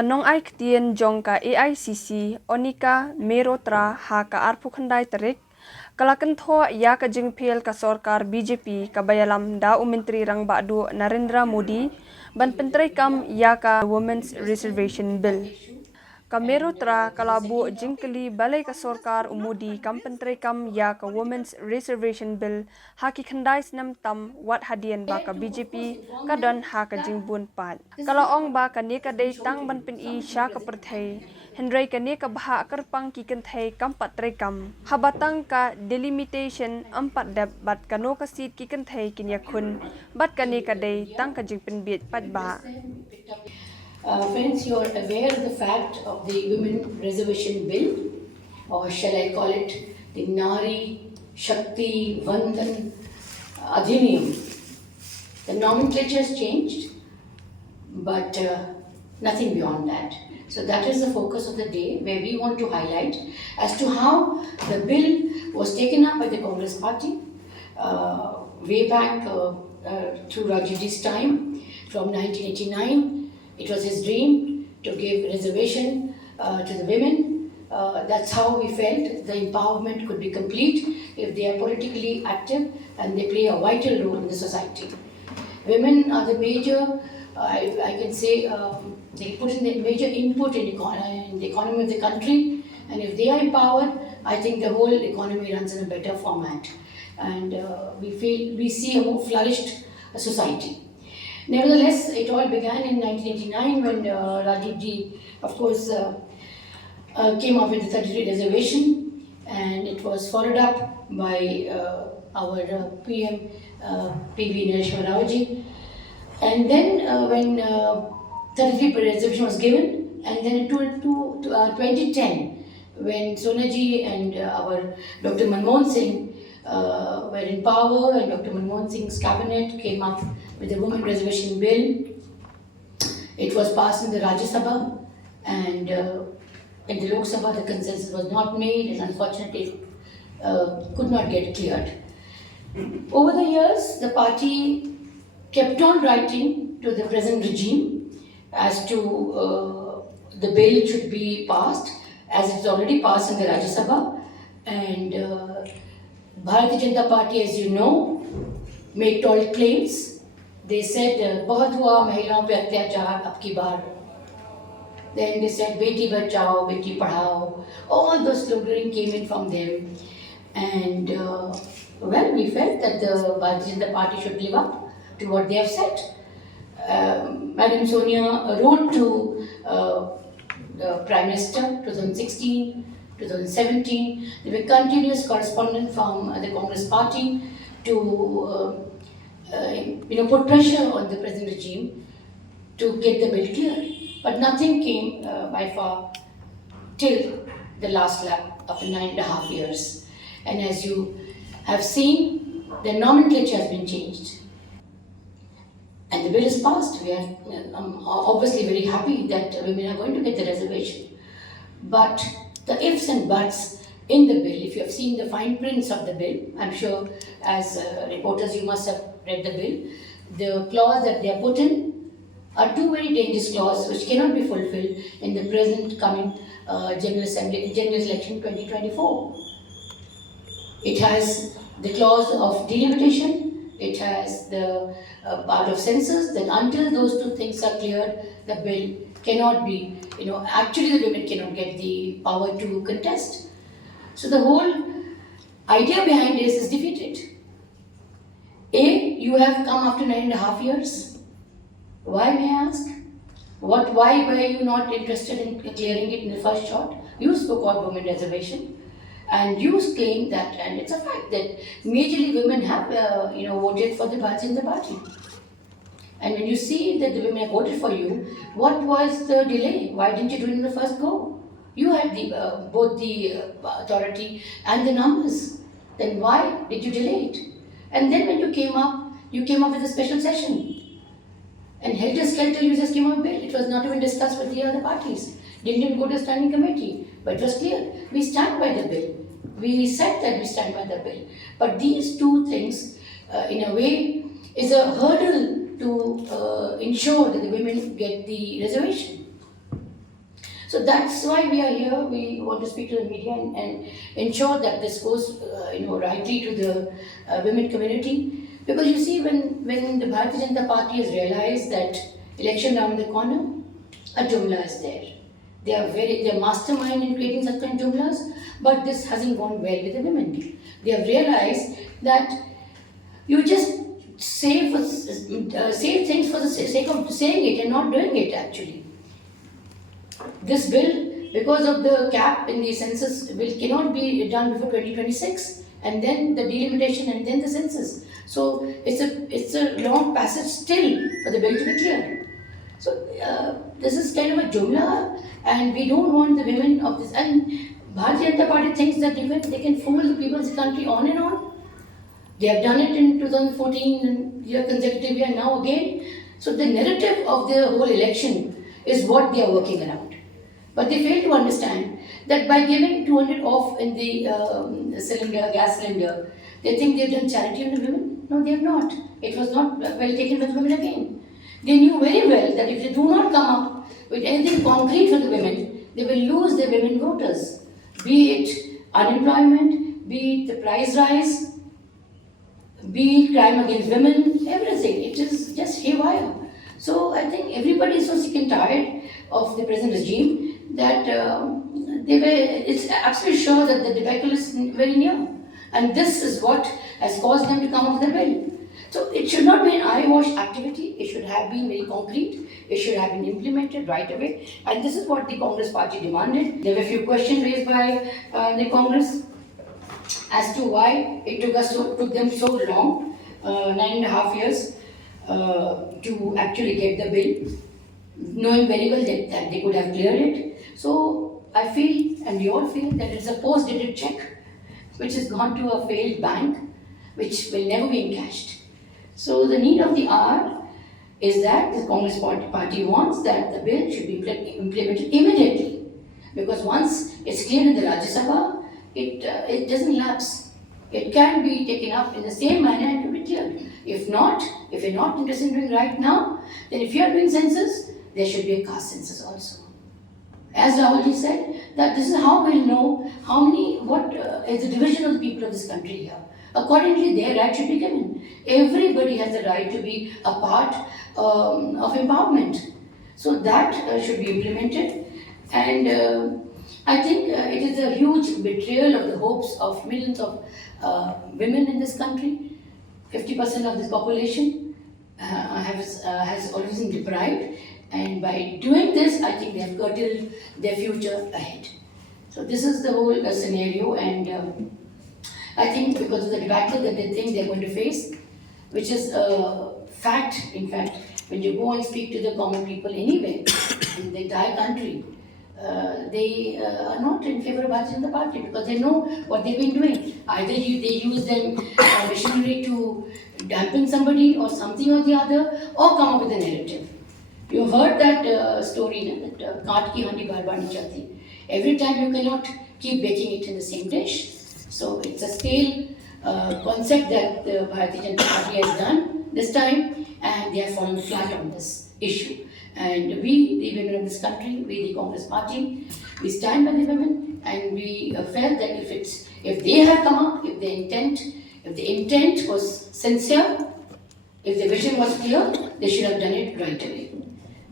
Nongai ktien jongka AICC Onika Mehrotra ha ka arpu khandai tarik kala Kynthoh iaka jingpil ka sorkar BJP kabayalam da Menteri rang ba'du Narendra Modi ban pentrai kam iaka Women's Reservation Bill. Mehrotra kalabu jingkeli balai ka sorkar umudi kam pentrai kam iaka Women's Reservation Bill haki khandai snam tam wat hadian ba ka BJP kadon ha ka jingbun pat. Kala ong ba ka ne ka day tang ban pin I sya ka perthai Hendrai ka ne ka bhah kyrpang kynthei kam patrai kam habatang ka delimitation ampat dab bat kano ka seat kynthei kinyakun bat ka ne ka day tang ka jingpin bit pat ba. Friends, you are aware of the fact of the Women Reservation Bill, or shall I call it the Nari Shakti Vandan Adhiniyam. The nomenclature has changed, but nothing beyond that. So that is the focus of the day, where we want to highlight as to how the bill was taken up by the Congress Party way back through Rajivji's time from 1989. It was his dream to give reservation to the women. That's how we felt the empowerment could be complete if they are politically active and they play a vital role in the society. Women are the major, I can say, they put in the major input in the economy of the country, and if they are empowered, I think the whole economy runs in a better format, and we see a more flourished society. Nevertheless, it all began in 1989 when Rajivji, of course, came up with the 33 reservation, and it was followed up by our PM PV Nareshwar Raoji. And then when 33 reservation was given, and then in 2010, when Sonaji and our Dr. Manmohan Singh were in power, and Dr. Manmohan Singh's cabinet came up with the Women Reservation Bill. It was passed in the Rajya Sabha, and in the Lok Sabha the consensus was not made, and unfortunately could not get cleared. Over the years, the party kept on writing to the present regime as to the bill should be passed, as it's already passed in the Rajya Sabha, and Bharatiya Janata Party, as you know, made tall claims. They said, "बहुत हुआ महिलाओं पे अत्याचार अब की बार." Then they said, "Beti Bachao, Beti Padhao." All those slogans came in from them, and well, we felt that the Bharatiya Janata Party should live up to what they have said. Madam Sonia wrote to the Prime Minister 2016, 2017. There were continuous correspondence from the Congress Party to put pressure on the present regime to get the bill cleared. But nothing came by far till the last lap of 9.5 years. And as you have seen, the nomenclature has been changed. And the bill is passed. We are obviously very happy that women are going to get the reservation. But the ifs and buts in the bill, if you have seen the fine prints of the bill, I'm sure as reporters you must have read the bill, the clause that they are put in are two very dangerous clauses which cannot be fulfilled in the present coming General Election 2024. It has the clause of delimitation, it has the part of census, that until those two things are cleared, the bill cannot be, actually the women cannot get the power to contest. So the whole idea behind this is defeated. You have come after 9.5 years. Why, may I ask? Why were you not interested in clearing it in the first shot? You spoke about women reservation, and you claim that, and it's a fact that majorly women have, voted for the Bharatiya Janata Party. And when you see that the women have voted for you, what was the delay? Why didn't you do it in the first go? You had both the authority and the numbers. Then why did you delay it? And then when you came up with a special session. And helter-skelter, you just came up with a bill. It was not even discussed with the other parties. Didn't even go to standing committee. But it was clear. We stand by the bill. We said that we stand by the bill. But these two things, in a way, is a hurdle to ensure that the women get the reservation. So that's why we are here. We want to speak to the media and ensure that this goes, rightly to the women community. Because you see, when the Bharatiya Janata Party has realized that election around the corner, a jumla is there. They're mastermind in creating such kind of jumlas, but this hasn't gone well with the women. They have realized that you just say things for the sake of saying it and not doing it actually. This bill, because of the cap in the census bill, cannot be done before 2026, and then the delimitation and then the census. So it's a long passage still for the bill to be cleared. So this is kind of a jumla, and we don't want the women of this. And Bharatiya Janata Party thinks that they can fool the people of the country on and on. They have done it in 2014 and year consecutive year, now again. So the narrative of the whole election is what they are working around. But they fail to understand that by giving 200 off in the gas cylinder, they think they've done charity on the women. No, they have not. It was not well taken by the women again. They knew very well that if they do not come up with anything concrete for the women, they will lose their women voters. Be it unemployment, be it the price rise, be it crime against women, everything. It is just haywire. So I think everybody is so sick and tired of the present regime that it's absolutely sure that the debacle is very near. And this is what has caused them to come up with a bill. So it should not be an eyewash activity. It should have been very concrete. It should have been implemented right away. And this is what the Congress party demanded. There were a few questions raised by the Congress as to why it took them so long, 9.5 years, to actually get the bill, knowing very well that they could have cleared it. So I feel, and we all feel, that it's a post-dated check which has gone to a failed bank, which will never be encashed. So the need of the hour is that the Congress party wants that the bill should be implemented immediately, because once it's cleared in the Rajya Sabha, it doesn't lapse. It can be taken up in the same manner and to be cleared. If you're not interested in doing right now, then if you are doing census, there should be a caste census also. As Rahulji said, that this is how we'll know what is the division of the people of this country here. Accordingly, their right should be given. Everybody has the right to be a part of empowerment. So that should be implemented. And I think it is a huge betrayal of the hopes of millions of women in this country. 50% of this population has always been deprived. And by doing this, I think they have curtailed their future ahead. So this is the whole scenario, and I think because of the debacle that they think they're going to face, which is a fact, in fact, when you go and speak to the common people anywhere in the entire country, they are not in favor of Bharatiya Janata Party because they know what they've been doing. Either they use them machinery to dampen somebody or something or the other, or come up with a narrative. You heard that story, that kaat ki handi baar baar nahi chati. Every time you cannot keep baking it in the same dish. So it's a stale concept that the Bharatiya Janata Party has done this time, and they have fallen flat on this issue. And we, the women of this country, we the Congress Party, we stand by the women, and we felt that if they had come up, if the intent was sincere, if the vision was clear, they should have done it right away.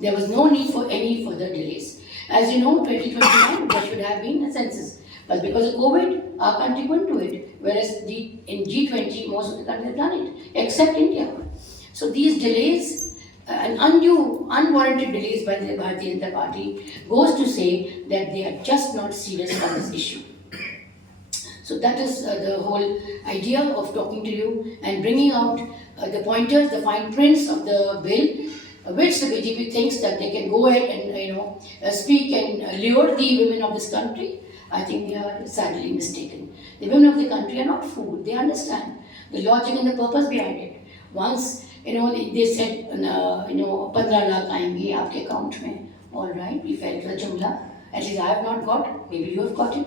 There was no need for any further delays. As you know, 2029 there should have been a census, but because of COVID, our country couldn't do it. Whereas in G20, most of the countries have done it, except India. So these delays, and undue, unwarranted delays by the Bharatiya Janata Party, goes to say that they are just not serious on this issue. So that is the whole idea of talking to you and bringing out the pointers, the fine prints of the bill, which the BJP thinks that they can go ahead and speak and lure the women of this country. I think they are sadly mistaken. The women of the country are not fooled. They understand the logic and the purpose behind it. Once they said 15 lakh आएंगे आपके account में. All right, we felt the jumla. At least I have not got. Maybe you have got it.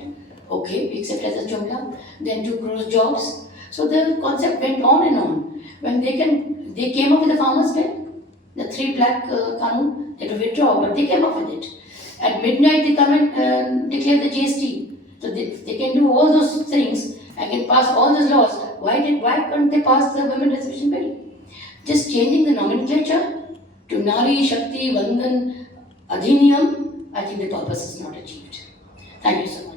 Okay, we accept as a jumla. Then 2 crore jobs. So the concept went on and on. When they came up with the farmers' bill, the 3 black kanun, they had to withdraw, but they came up with it. At midnight, they come and declare the GST. So they can do all those things and can pass all those laws. Why can't they pass the Women Reservation Bill? Just changing the nomenclature to Nari Shakti Vandan Adhiniyam, I think the purpose is not achieved. Thank you so much.